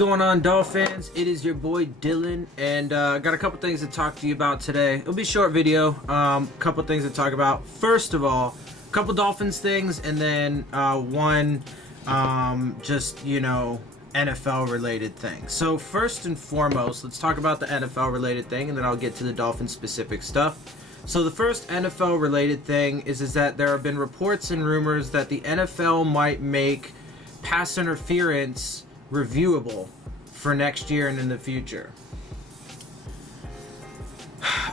going on, Dolphins? It is your boy Dillon, and got a couple things to talk to you about today. It'll be a short video. Couple things to talk about. First of all, a couple Dolphins things, and then one just, you know, NFL related thing. So first and foremost, let's talk about the NFL related thing, and then I'll get to the Dolphins specific stuff. So the first NFL related thing is that there have been reports and rumors that the NFL might make pass interference reviewable for next year and in the future.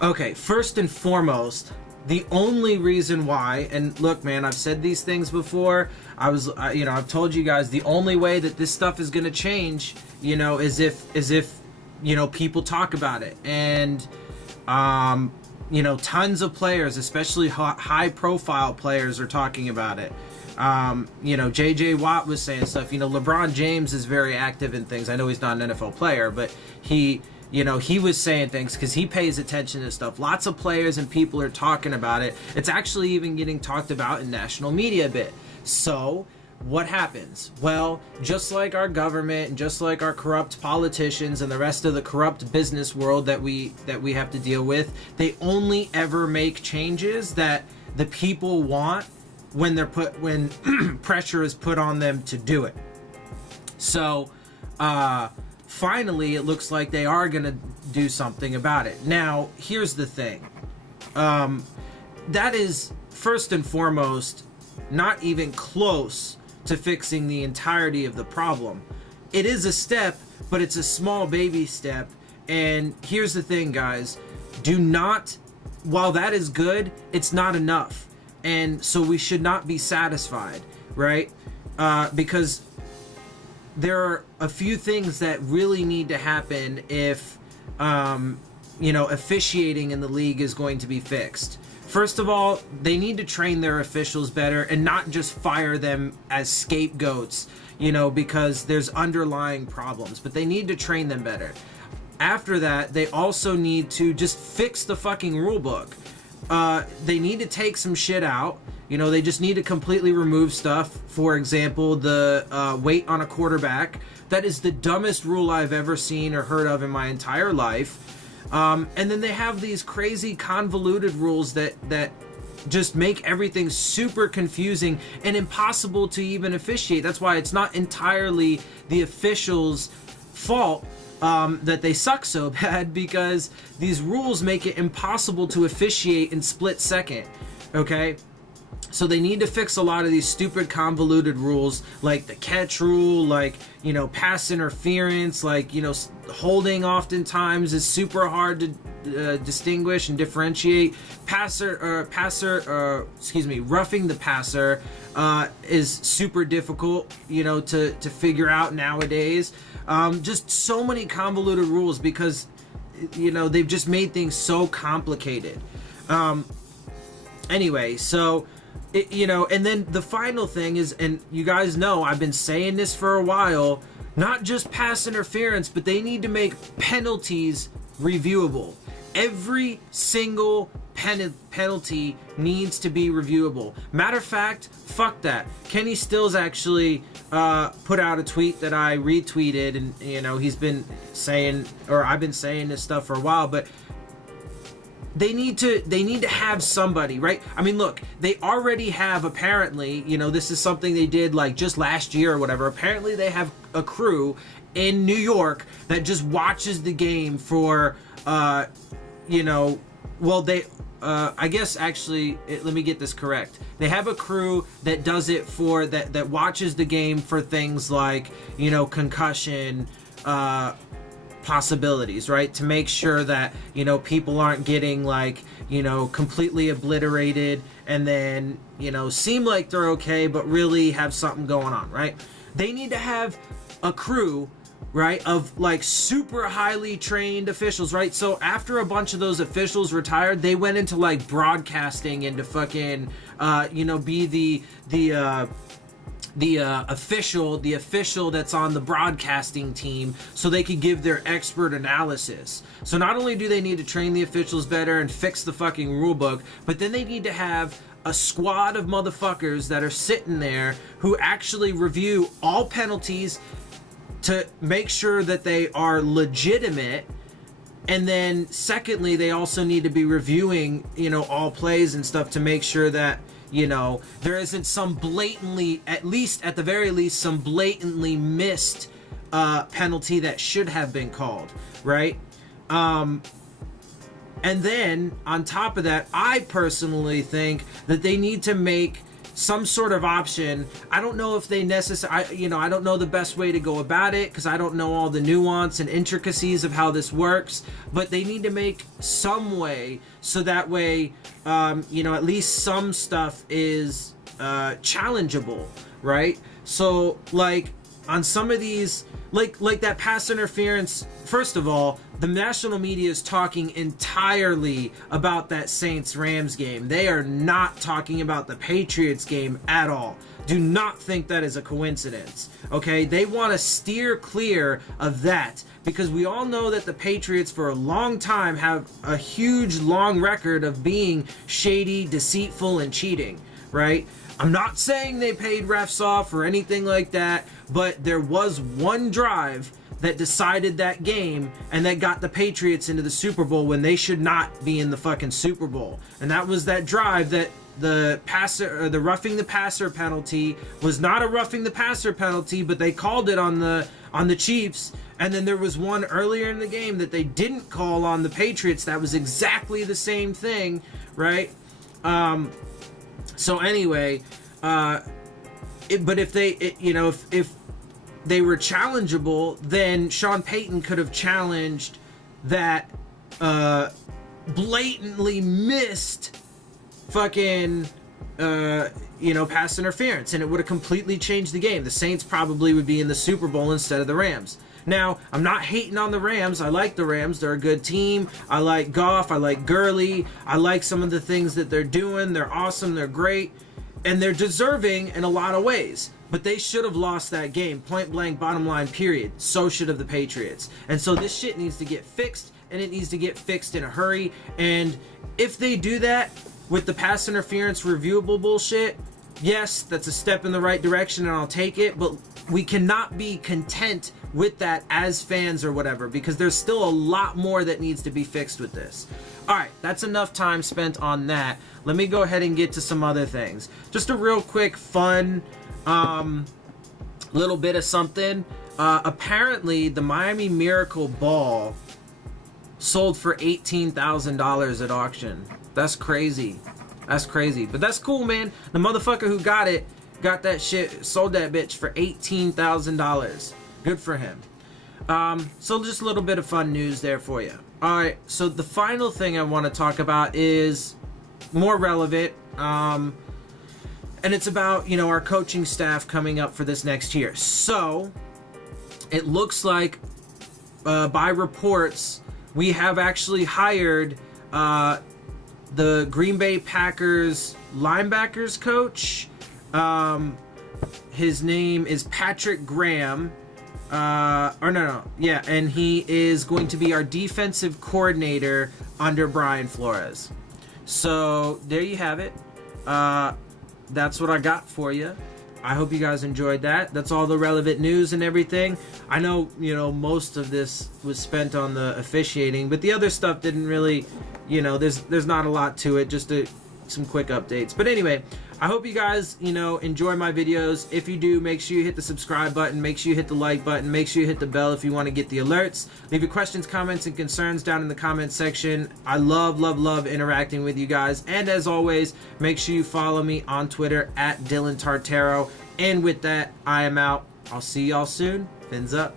Okay, first and foremost, the only reason why, and look, man, I've said these things before. I've told you guys the only way that this stuff is going to change, you know, is if, you know, people talk about it. And, you know, tons of players, especially high-profile players, are talking about it. You know, J.J. Watt was saying stuff. You know, LeBron James is very active in things. I know he's not an NFL player, but he was saying things because he pays attention to stuff. Lots of players and people are talking about it. It's actually even getting talked about in national media a bit. So what happens? Well, just like our government and just like our corrupt politicians and the rest of the corrupt business world that we have to deal with, they only ever make changes that the people want when pressure is put on them to do it. So finally it looks like they are going to do something about it. Now, here's the thing. That is first and foremost not even close to fixing the entirety of the problem. It is a step, but it's a small baby step. And here's the thing, guys. While that is good, it's not enough. And so we should not be satisfied, right? Because there are a few things that really need to happen if, you know, officiating in the league is going to be fixed. First of all, they need to train their officials better and not just fire them as scapegoats, you know, because there's underlying problems. But they need to train them better. After that, they also need to just fix the fucking rule book. They need to take some shit out. You know, they just need to completely remove stuff. For example, the weight on a quarterback. That is the dumbest rule I've ever seen or heard of in my entire life. And then they have these crazy convoluted rules that just make everything super confusing and impossible to even officiate. That's why it's not entirely the officials' fault that they suck so bad, because these rules make it impossible to officiate in split second. Okay? So they need to fix a lot of these stupid convoluted rules, like the catch rule, like, you know, pass interference, like, you know, holding oftentimes is super hard to distinguish and differentiate. Roughing the passer is super difficult, you know, to figure out nowadays. Just so many convoluted rules because, you know, they've just made things so complicated. Anyway, so you know, and then the final thing is, and you guys know I've been saying this for a while, not just pass interference, but they need to make penalties reviewable. Every single penalty needs to be reviewable. Matter of fact, fuck that. Kenny Stills actually put out a tweet that I retweeted, and, you know, he's been saying, or I've been saying this stuff for a while, but they need to have somebody, right? I mean, look, they already have, apparently, you know, this is something they did like just last year or whatever. Apparently they have a crew in New York that just watches the game for, you know, well, I guess actually, let me get this correct. They have a crew that does it for, that watches the game for things like, you know, concussion, possibilities, right? To make sure that, you know, people aren't getting, like, you know, completely obliterated and then, you know, seem like they're okay but really have something going on, right? They need to have a crew, right, of like super highly trained officials, right? So after a bunch of those officials retired, they went into like broadcasting and to fucking you know, be the official that's on the broadcasting team, so they could give their expert analysis. So not only do they need to train the officials better and fix the fucking rule book, but then they need to have a squad of motherfuckers that are sitting there who actually review all penalties to make sure that they are legitimate. And then secondly, they also need to be reviewing, you know, all plays and stuff to make sure that, you know, there isn't some blatantly, at the very least, some blatantly missed penalty that should have been called, right? And then on top of that, I personally think that they need to make some sort of option. I don't know if they necessarily, I don't know the best way to go about it because I don't know all the nuance and intricacies of how this works, but they need to make some way so that way, at least some stuff is challengeable, right? So, like, on some of these, like that pass interference, first of all, the national media is talking entirely about that Saints-Rams game. They are not talking about the Patriots game at all. Do not think that is a coincidence, okay? They want to steer clear of that because we all know that the Patriots for a long time have a huge, long record of being shady, deceitful, and cheating, right? I'm not saying they paid refs off or anything like that, but there was one drive that decided that game and that got the Patriots into the Super Bowl when they should not be in the fucking Super Bowl. And that was that drive that the roughing the passer penalty was not a roughing the passer penalty, but they called it on the Chiefs. And then there was one earlier in the game that they didn't call on the Patriots that was exactly the same thing, right? So anyway, but if they were challengeable, then Sean Payton could have challenged that blatantly missed fucking pass interference, and it would have completely changed the game. The Saints probably would be in the Super Bowl instead of the Rams. Now, I'm not hating on the Rams. I like the Rams. They're a good team. I like Goff. I like Gurley. I like some of the things that they're doing. They're awesome. They're great. And they're deserving in a lot of ways. But they should have lost that game. Point blank, bottom line, period. So should have the Patriots. And so this shit needs to get fixed, and it needs to get fixed in a hurry. And if they do that with the pass interference reviewable bullshit, yes, that's a step in the right direction, and I'll take it. But we cannot be content with that as fans or whatever, because there's still a lot more that needs to be fixed with this. Alright, that's enough time spent on that. Let me go ahead and get to some other things. Just a real quick, fun, little bit of something. Apparently, the Miami Miracle ball sold for $18,000 at auction. That's crazy. That's crazy. But that's cool, man. The motherfucker who got it, got that shit, sold that bitch for $18,000. Good for him. So just a little bit of fun news there for you. Alright, so the final thing I want to talk about is more relevant, and it's about, our coaching staff coming up for this next year. So, it looks like, by reports, we have actually hired the Green Bay Packers linebackers coach. His name is Patrick Graham. And he is going to be our defensive coordinator under Brian Flores. So there you have it. That's what I got for you. I hope you guys enjoyed that. That's all the relevant news and everything. I know, most of this was spent on the officiating, but the other stuff didn't really, there's not a lot to it, just some quick updates. But anyway, I hope you guys, enjoy my videos. If you do, make sure you hit the subscribe button, make sure you hit the like button, make sure you hit the bell if you want to get the alerts. Leave your questions, comments, and concerns down in the comment section. I love interacting with you guys. And as always, make sure you follow me on Twitter at Dillon Tartaro. And with that, I am out. I'll see y'all soon. Fins up.